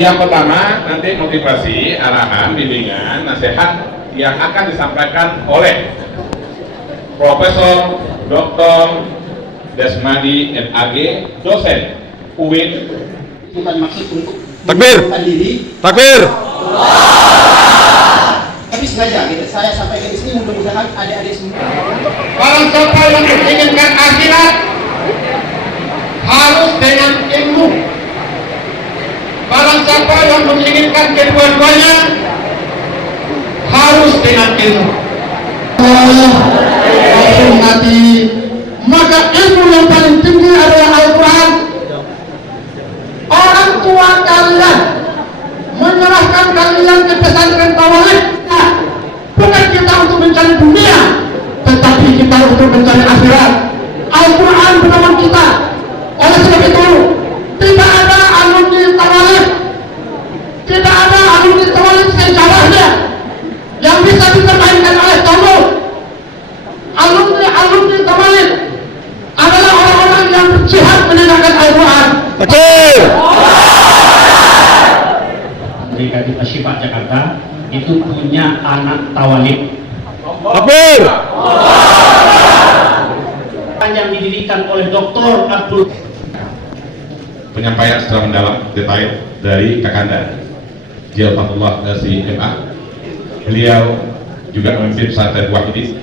Yang pertama, nanti motivasi, arahan, bimbingan, nasihat yang akan disampaikan oleh Profesor Dr. Desmadi MAG, dosen UIN. Bukan maksud untuk Takbir. Diri. Takbir. Tapi sengaja gitu. Saya sampaikan di sini mudah-mudahan adik-adik semua. Barang siapa yang menginginkan akhirat harus dengan ilmu. Barang siapa yang menginginkan kedua-duanya harus dengan ilmu. Mati. Maka ilmu yang paling tinggi adalah Al-Quran. Orang tua kalian menyerahkan kalian ke pesantren tawalid, bukan kita untuk mencari dunia, tetapi kita untuk mencari akhirat. Al-Quran pedoman kita. Oleh sebab itu, tidak ada alumni tawalid, tidak ada alumni tawalid sejarahnya yang bisa dipermainkan oleh Talmud. Alumni tawalid adalah orang-orang yang berjihad menegakkan Al-Quran. Takbir. Di Asyifa Jakarta itu punya anak tawalid. Takbir. Yang didirikan oleh Dr. Abdul. Penyampaian secara mendalam detail dari Kakanda Fatullah dari MA. Beliau juga memimpin pesantren Wahidis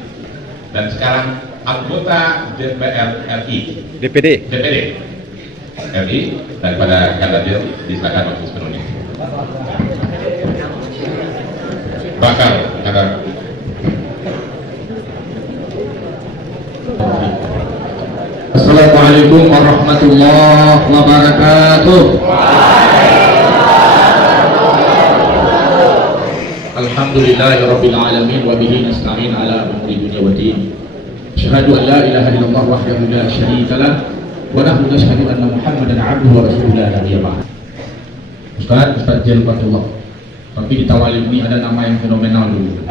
dan sekarang anggota DPR RI. DPD RI daripada Kakanda disilakan waktu sepenuhnya. Bakar kata. Assalamualaikum warahmatullahi wabarakatuh. Alhamdulillahirabbil alamin wa bihi nasta'in ala umuri dunya waddin. Asyhadu an la ilaha illallah wahdahu la syarika lah wa nashhadu anna Muhammadan 'abduhu wa rasuluhu la nabiyya ba'd. Ustaz Jalfatullah. Tapi di Tawalid ini ada nama yang fenomenal dulu.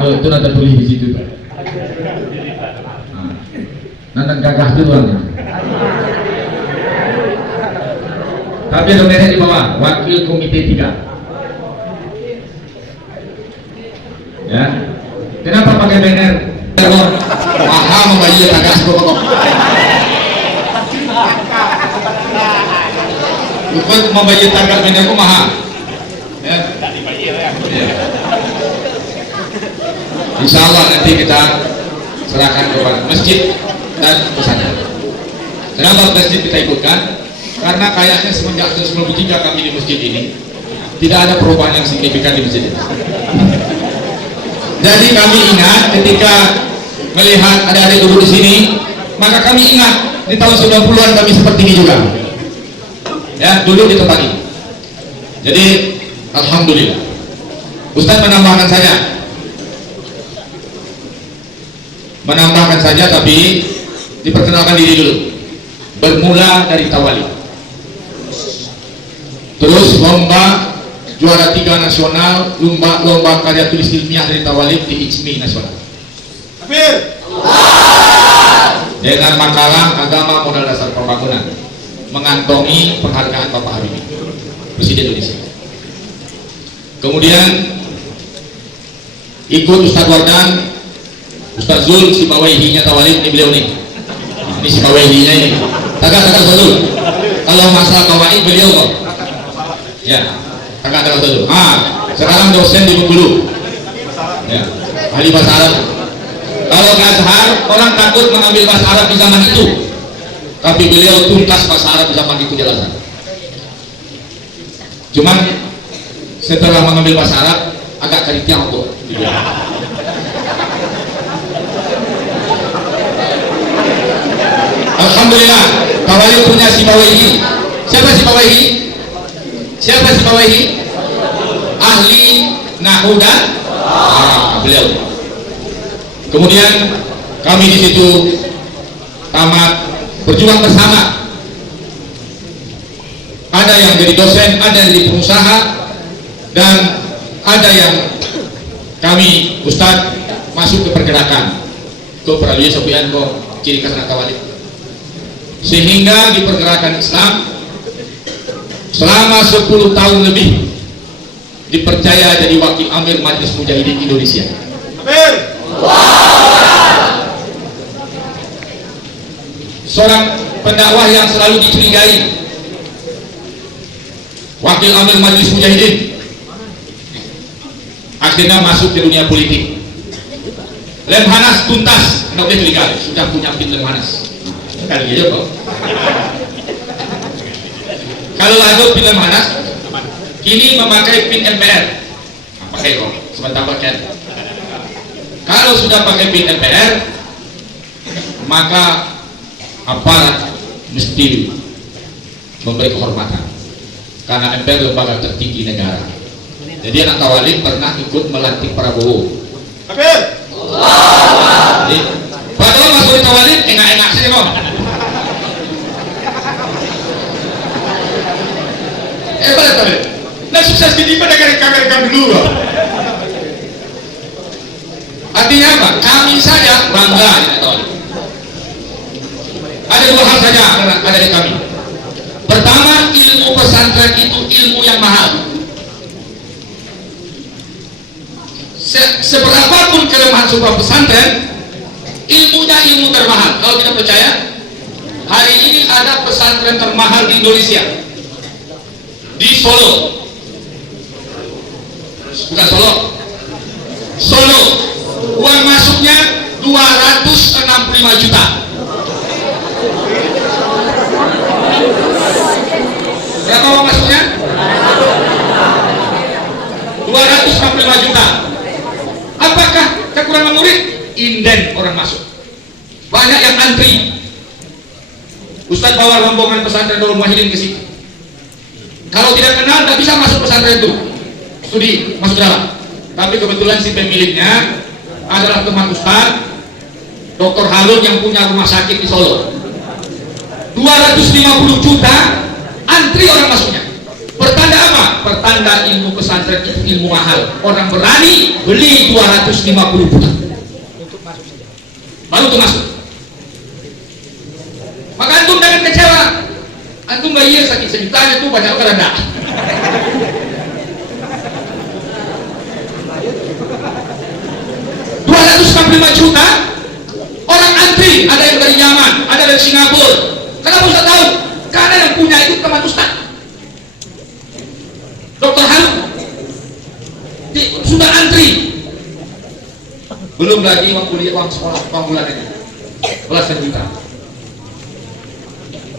Itu ada tulis di situ. Nandang gagah duluan. Tapi ada merek di bawah, Wakil Komite 3. Ya. Kenapa pakai banner? Paham membayi agak pokok. Ikut membayi agak banner ku mahal. Ya. Insya Allah nanti kita serahkan kepada masjid dan pesantren. Kenapa masjid kita ikutkan? Karena kayaknya semenjak tahun 93 kami di masjid ini tidak ada perubahan yang signifikan di masjid ini. Jadi kami ingat ketika melihat ada duduk di sini, maka kami ingat di tahun 90-an kami seperti ini juga. Ya, duduk di tempat ini. Jadi alhamdulillah. Ustaz menambahkan saja tapi diperkenalkan diri dulu. Bermula dari Tawalid, terus lomba juara 3 nasional, lomba karya tulis ilmiah dari Tawalid di ICMI nasional. Dengan makalah agama modal dasar pembangunan, mengantongi penghargaan Bapak Habibie, Presiden Indonesia. Kemudian ikut Ustadz Wardan, Ustadz Zul, si Bawaihinya Tawalid, ini beliau nih. Ini si Bawaihinya ini. Tagak Zul. Kalau masalah kawaid beliau kok. Ya, tagak Zul. Sekarang dosen di Bengkulu. Ya, ahli bahasa Arab. Kalau ke Azhar, orang takut mengambil bahasa Arab di zaman itu. Tapi beliau tuntas bahasa Arab di zaman itu jelasan. Cuman setelah mengambil bahasa Arab agak cari tiang kok. Alhamdulillah, Tawalid punya si Bawaihi. Siapa si Bawaihi? Ahli nahwu dan beliau. Kemudian kami di situ tamat berjuang bersama. Ada yang jadi dosen, ada yang jadi pengusaha, dan ada yang kami Ustadz masuk ke pergerakan ke Praluya Sopian kok ciri khas anak Tawalid, sehingga di pergerakan Islam selama 10 tahun lebih dipercaya jadi wakil amir Majelis Mujahidin Indonesia. Seorang pendakwah yang selalu dicurigai, wakil amir Majelis Mujahidin, akhirnya masuk ke dunia politik. Lemhanas tuntas, nggak boleh curiga, sudah punya pin Lemhanas. Kali aja kok. Kalau lagu pin Lemhanas, kini memakai pin MPR. Nah, pakai kok, sebentar pakai. Kalau sudah pakai pin MPR, maka aparat mesti memberi kehormatan, karena MPR lembaga tertinggi negara. Jadi anak Tawalib pernah ikut melantik Prabowo. Padahal masuk di Tawalib enak-enak saja kok. Pada Tawalib, nah sukses jadi pada kami dulu kok. Artinya apa? Kami saja bangga di Tawalib. Ada dua hal saja ada di kami. Pertama, ilmu pesantren itu ilmu yang mahal. Seberapapun kelemahan sebuah pesantren, ilmunya ilmu termahal. Kalau tidak percaya, hari ini ada pesantren termahal di Indonesia, di Solo. Bukan Solo, uang masuknya 265 juta. Berapa uang masuknya? 265 juta. Apakah kekurangan murid? Inden orang masuk. Banyak yang antri. Ustadz bawa rombongan pesantren Nurul Muwahhidin ke situ. Kalau tidak kenal, tidak bisa masuk pesantren itu. Studi, masuk dalam. Tapi kebetulan si pemiliknya adalah teman Ustadz Dr. Halun yang punya rumah sakit di Solo. 250 juta antri orang masuknya. Pertanda apa? Pertanda ilmu pesantren itu ilmu mahal. Orang berani beli 250 juta baru itu masuk. Maka antum jangan kecewa. Antum gak iya sakit sejutaan itu banyak orang enggak. $265 juta orang antri, ada yang dari Yaman, ada dari Singapura. Kenapa Ustaz tahu? Karena yang punya itu teman Ustaz Dr. Halun. Sudah antri. Belum lagi uang kuliah, uang sekolah, uang bulan ini belasan juta.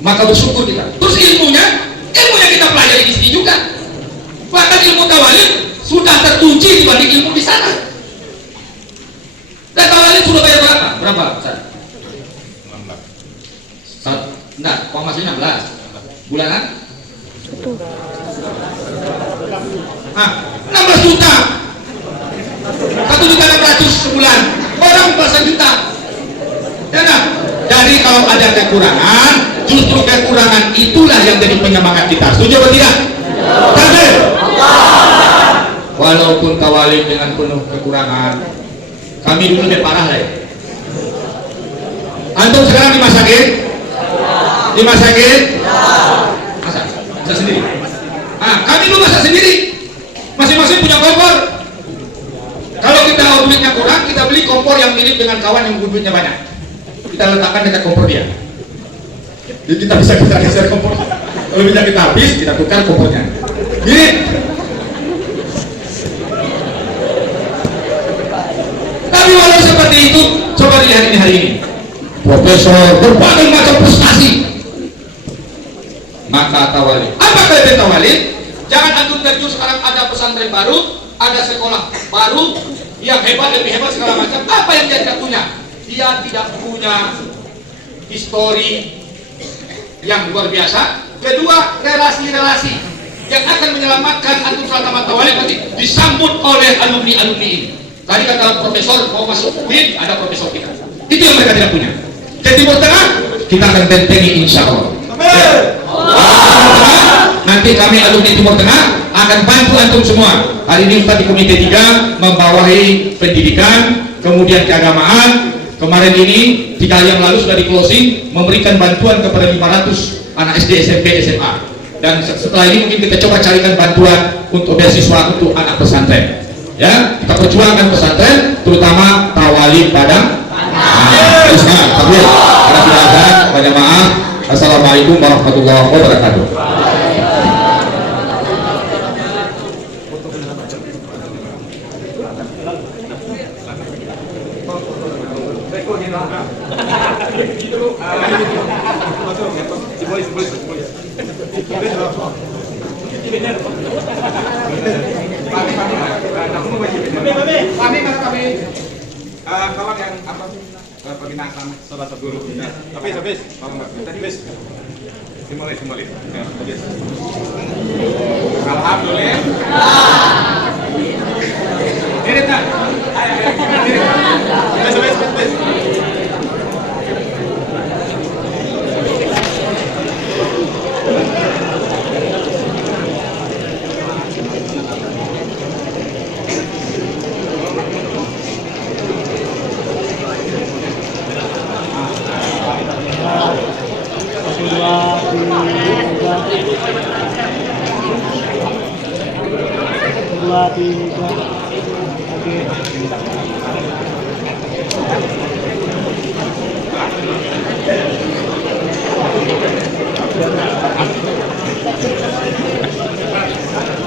Maka bersyukur kita. Terus ilmunya kita pelajari di sini juga. Bahkan ilmu Tawalib sudah teruji dibanding ilmu di sana. Dan Tawalib sudah bayar berapa? Berapa? Enggak, uang masuknya 16 bulanan. 16 juta, 1.600.000 sebulan, orang belasan juta. Ya nah? Jadi kalau ada kekurangan, justru kekurangan itulah yang jadi penyemangat kita. Setuju atau tidak? Takbir. Walaupun Tawalib dengan penuh kekurangan, kami dulu lebih parah lah ya. Antum sekarang di rumah sakit? Di rumah sakit? Masak sendiri. Kami dulu masak sendiri. Masing-masing punya kompor. Kalau kita duitnya kurang, kita beli kompor yang mirip dengan kawan yang duitnya banyak. Kita letakkan dekat kompor dia. Jadi kita bisa geser kompor. Kalau minyak kita habis, kita tukar kompornya. Gini. Tapi walau seperti itu, coba lihat ini hari ini. Profesor berbagai macam prestasi. Maka Tawalib. Apa kelebihan Tawalib? Jangan antum terjun sekarang ada pesantren baru, ada sekolah baru yang hebat, lebih hebat segala macam. Apa yang dia tidak punya? Dia tidak punya histori yang luar biasa. Kedua, relasi-relasi yang akan menyelamatkan antum selama Tawalib nanti disambut oleh alumni-alumni ini. Tadi kata profesor mau masuk UIN, ada profesor kita. Itu yang mereka tidak punya. Ke Timur Tengah kita akan bentengi insya Allah. Nanti kami alumni Timur Tengah akan bantu antum semua. Hari ini Ustaz di Komite 3 membawahi pendidikan, kemudian keagamaan. Kemarin ini 3 hari yang lalu sudah di closing memberikan bantuan kepada 500 anak SD, SMP, SMA. Dan setelah ini mungkin kita coba carikan bantuan untuk beasiswa untuk anak pesantren. Ya, kita perjuangkan pesantren, terutama tawalid Padang. Terus karena sudah ada, banyak maaf. Assalamualaikum warahmatullahi wabarakatuh. Kawan yang apa pembinaan salah satu guru. Habis, habis. Simulasi. Ya, habis. Alhamdulillah. Ini tak. Habis.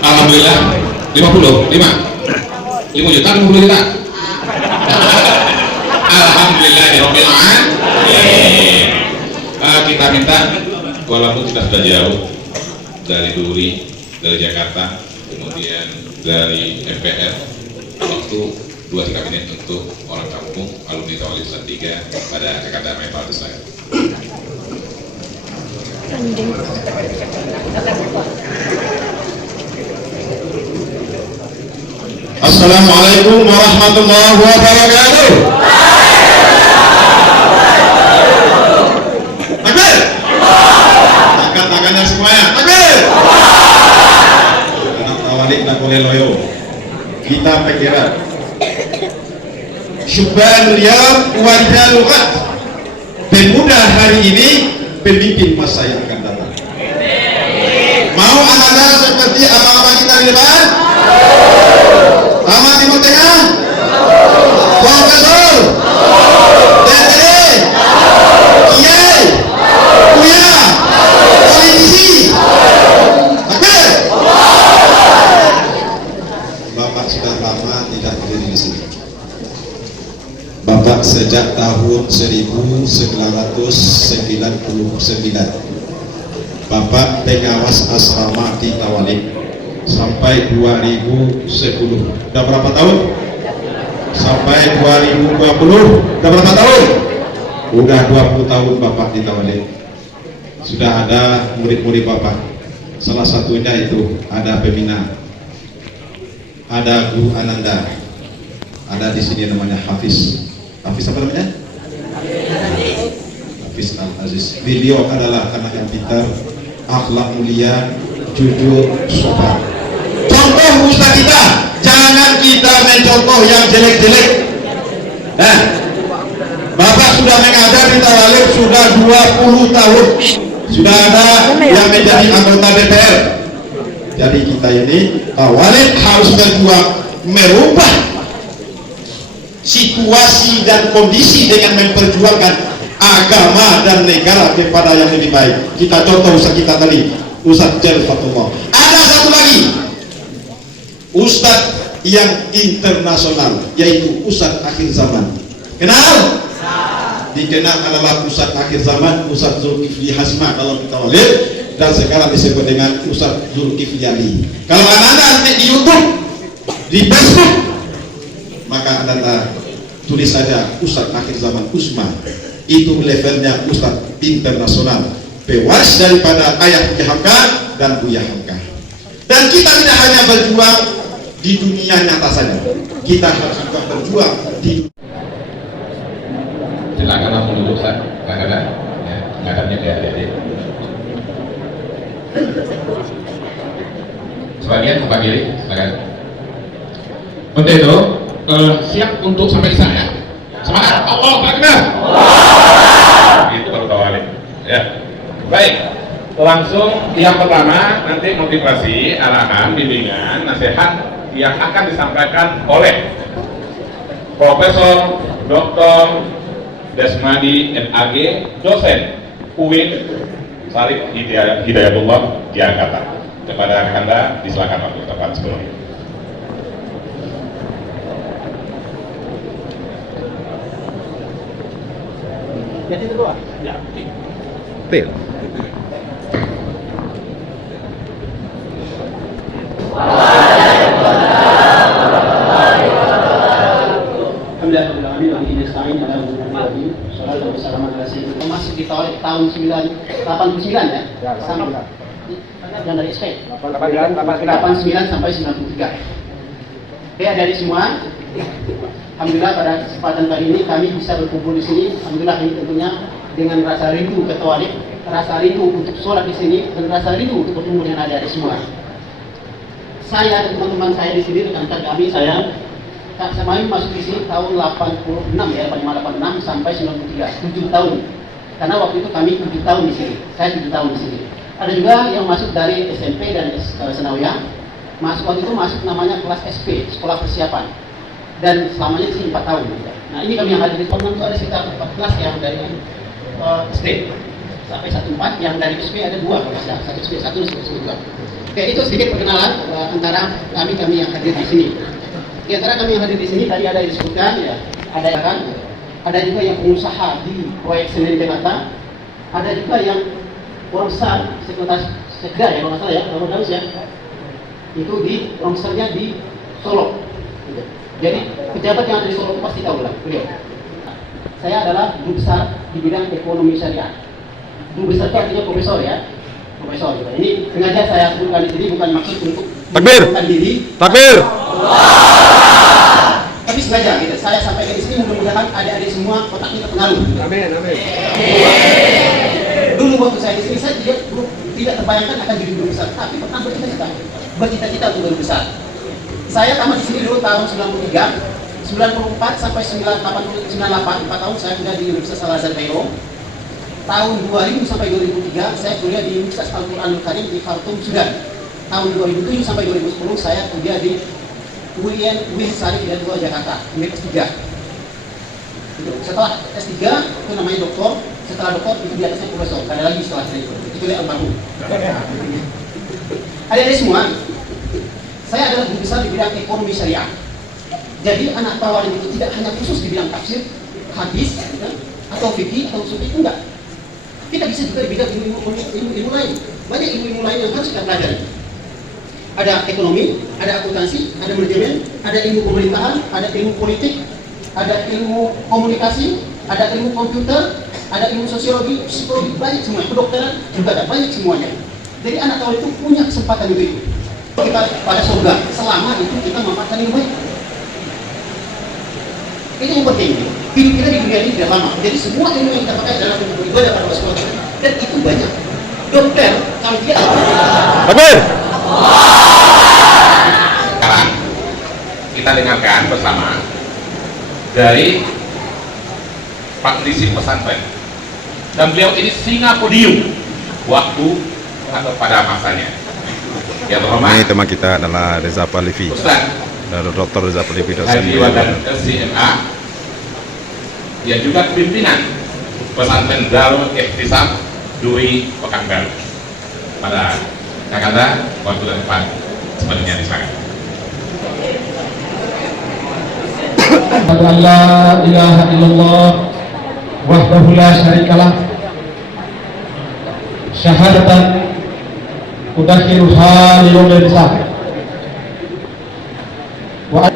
Alhamdulillah 5 juta. Alhamdulillah ya Rabbil alamin. Kita minta walaupun kita sudah jauh dari Duri, dari Jakarta, kemudian dari MPR, waktu 2-3 menit untuk orang kampung alumni Tawalid 3 pada Jakarta Mental Design. Assalamualaikum warahmatullahi wabarakatuh. Takbir. Angkat tangannya semuanya. Takbir. Anak tawalid nak boleh loyo. Kita pikiran. Syubhanul yawm wa rijaluhat. Pemuda hari ini pemimpin masa yang akan datang. Mau anak-anak seperti abang-abang kita di depan? Taman Timur Tengah, Profesor, DPD, Kiai, Buya, politisi. Oke. Bapak sudah lama tidak berdiri di sini. Bapak sejak tahun 1999. Bapak pengawas asrama di Tawalid sampai 2010. Udah berapa tahun? Sampai 2020. Udah berapa tahun? Udah 20 tahun Bapak di Tawalid. Sudah ada murid-murid Bapak. Salah satunya itu ada pembina, ada Guru Ananda, ada di sini namanya Hafiz. Hafiz apa namanya? Hafiz Al-Aziz. Beliau adalah anak yang pintar, akhlak mulia, jujur, sopan. Contoh Ustaz kita, jangan kita mencontoh yang jelek-jelek. Nah, Bapak sudah mengajar di Tawalid sudah 20 tahun. Sudah ada yang menjadi anggota DPR. Jadi kita ini Tawalid harus berjuang merubah situasi dan kondisi dengan memperjuangkan agama dan negara kepada yang lebih baik. Kita contoh Ustaz kita tadi, Ustaz Jel Fatullah. Ada satu lagi Ustaz yang internasional, yaitu Ustaz akhir zaman. Kenal? Dikenal adalah Ustaz akhir zaman, Ustaz Zulkifli Hasma kalau kita lihat, dan sekarang disebut dengan Ustaz Zulkifli Ali. Kalau anda di YouTube, di Facebook, maka anda tulis saja Ustaz akhir zaman Usman. Itu levelnya Ustaz internasional, pewaris daripada ayah Hamka dan Buya Hamka. Dan kita tidak hanya berjuang di dunia nyata saja, kita harus juga berjuang di. Silakan menunjuk Ustaz, kadang-kadang ya, ngadapnya kayak adik-adik. Sebagian ke kiri, silakan. Untuk itu siap untuk sampai di sana ya. Semangat, Allahu Akbar. Itu baru Tawalid. Ya, baik. langsung yang pertama nanti motivasi, arahan, bimbingan, nasihat yang akan disampaikan oleh Profesor Dr. Desmadi MAG, dosen UIN Syarif Hidayatullah Jakarta. Kepada Anda disilakan waktu tepat sebelumnya. Jadi itu doang. Ya. Masuk di tahun 89 ya? Sampai yang dari SP 89 sampai 93. Oke, dari semua, alhamdulillah pada kesempatan kali ini kami bisa berkumpul di sini. Alhamdulillah ini tentunya dengan rasa rindu ke Tawalib, rasa rindu untuk sholat di sini, dan rasa rindu untuk bertemu dengan adik-adik semua. Saya dan teman-teman saya di sini, rekan-rekan kami, saya masuk di sini tahun 86 ya, 8586 sampai 93, 7 tahun. Karena waktu itu kami 7 tahun di sini, saya 7 tahun di sini. Ada juga yang masuk dari SMP dan Senawiyah. Waktu itu masuk namanya kelas SP, sekolah persiapan. Dan selamanya di sini 4 tahun. Nah ini kami yang hadir di tahun itu ada sekitar 14 yang dari SD sampai 14, yang dari SP ada 2 kelas ya, 1 SP 1 dan 1 2. Oke, itu sedikit perkenalan antara kami yang hadir di sini. Di antara kami yang hadir di sini tadi ada yang disebutkan ya, ada juga yang pengusaha di proyek Senin Jakarta, ada juga yang orang besar sekretaris sekda ya kalau nggak salah ya, kalau harus ya, itu di orang besarnya di Solo. Jadi pejabat yang ada di Solo itu pasti tahu lah beliau. Saya adalah guru besar di bidang ekonomi syariah. Guru besar itu artinya profesor ya, profesor. Gitu. Ini sengaja saya sebutkan di sini bukan maksud untuk menunjukkan diri. Takbir. Tapi sengaja gitu. Saya sampaikan di sini mudah-mudahan adik-adik semua otaknya terpengaruh. Amin, amin. Dulu waktu saya di sini saya tidak terbayangkan akan jadi guru besar, tapi pernah bercita-cita untuk guru besar. Saya tamat di sini dulu tahun 93, 94 sampai 98, 4 tahun saya kuliah di Universitas Al-Azhar Kairo. Tahun 2000 sampai 2003 saya kuliah di Universitas Al-Quranul Karim di Khartoum, Sudan. Tahun 2007 sampai 2010 saya kuliah di UIN Syarif Hidayatullah Jakarta, S3. Setelah S3 itu namanya doktor, setelah doktor itu di atasnya profesor, ada lagi setelah saya itu dia almarhum. Adik-adik semua, saya adalah guru besar di bidang ekonomi syariah. Jadi anak Tawalib itu tidak hanya khusus di bidang tafsir, hadis, atau fikih atau usul itu enggak. Kita bisa juga di bidang ilmu lain. Banyak ilmu lain yang harus kita pelajari. Ada ekonomi, ada akuntansi, ada manajemen, ada ilmu pemerintahan, ada ilmu politik, ada ilmu komunikasi, ada ilmu komputer, ada ilmu sosiologi, psikologi, banyak semuanya. Kedokteran juga ada, banyak semuanya. Jadi anak Tawalib itu punya kesempatan itu. Kita pada surga, selama itu kita memanfaatkan yang baik. Itu yang penting. Hidup kita di dunia ini tidak lama. Jadi semua ilmu yang kita pakai adalah untuk beribadah pada Allah SWT. Dan itu banyak. Dokter, kalau dia Takbir. Sekarang kita dengarkan bersama dari Pak Lisi pesantren, dan beliau ini singa podium waktu atau pada masanya. Ya, Ini teman kita adalah Reza Pahlevi, Ustaz Dr. Reza Pahlevi, dosen Haji Wadan LCMA, yang juga pimpinan pesantren Darul Ihtisam Duri Pekanbaru. Pada kata waktu dan tempat sebenarnya di sana. La ilaha illallah wahdahu la syarikalah syahadatan udakhiruha liyawmil hisab wa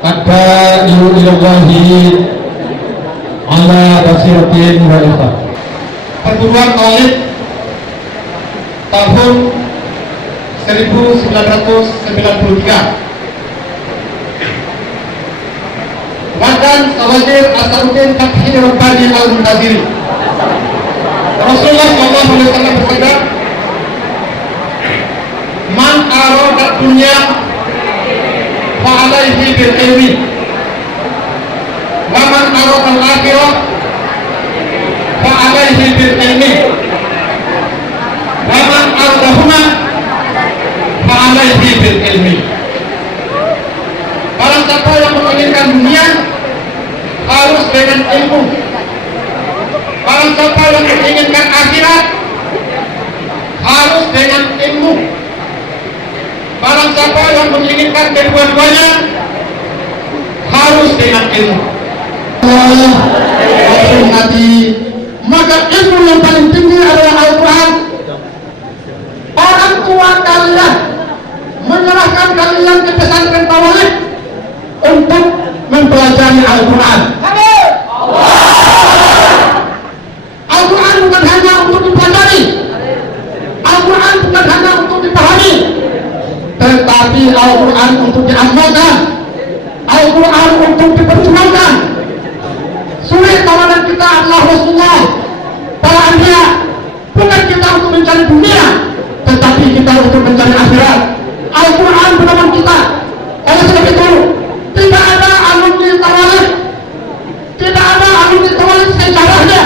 adda'iu ilallahi ala basiratin wa ilham. Perguruan Tawalib tahun 1993. Wadan Tawajir Asaruddin Fathid Rabbani Al-Muntaziri. Rasulullah SAW bersabda, "Man arada dunya fa alaihi bil ilmi, wa man arada al-akhirah fa alaihi bil ilmi, siapa yang menginginkan dunia harus dengan ilmu. Barang siapa yang menginginkan akhirat harus dengan ilmu. Barang siapa yang menginginkan kedua-duanya harus dengan ilmu. Maka ilmu yang paling tinggi adalah Al-Quran. Orang tua kalian menyerahkan kalian ke pesantren Tawalib untuk mempelajari Al-Quran. Al-Quran bukan hanya untuk dipelajari, Al-Quran bukan hanya untuk dipahami, tetapi Al-Quran untuk diamalkan, Al-Quran untuk diperjuangkan. Suri tawanan kita adalah Rasulullah, para anbiya. Bukan kita untuk mencari dunia, tetapi kita untuk mencari akhirat. Al-Quran pedoman kita. Oleh sebab itu, tidak ada alumni Tawalib, tidak ada alumni Tawalib sejarahnya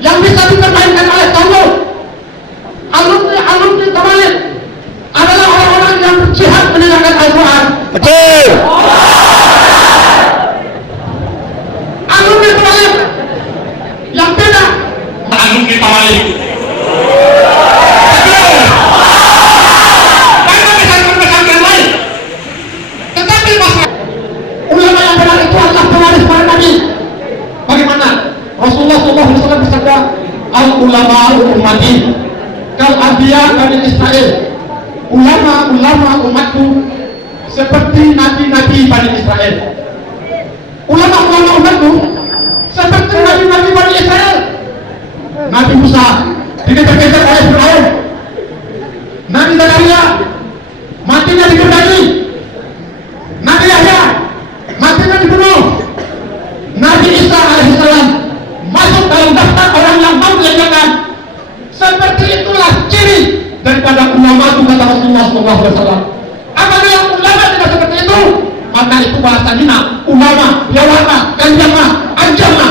yang bisa dipermainkan oleh kaum. Alumni Tawalib adalah orang-orang yang berjihad menegakkan Al-Quran. Betul. Alumni Tawalib yang beda. Alumni Tawalib. Pesantren lain. Tetapi ulama yang benar itu adalah pewaris para nabi. Bagaimana? Rasulullah SAW bersabda, al-ulama ummati kal anbiya Bani Israel. Ulama umatku seperti nabi-nabi Bani Israel. Ulama umatku seperti nabi-nabi Bani Israel. Nabi Musa dikejar-kejar oleh Firaun. Nabi Zakaria matinya digergaji. Nabi Yahya matinya dibunuh. Nabi Isa alaihissalam masuk dalam daftar orang yang mau dilenyapkan. Seperti itulah ciri daripada ulama itu, kata Rasulullah SAW. Apabila ulama tidak seperti itu, maka itu bahasa hina. Ulama, biawata, kanjama, anjama.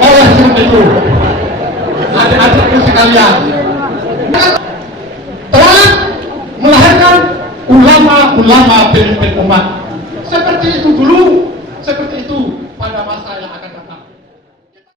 Oleh sebab itu, adik-adikku sekalian, telah melahirkan ulama-ulama pemimpin umat. Seperti itu dulu, seperti itu.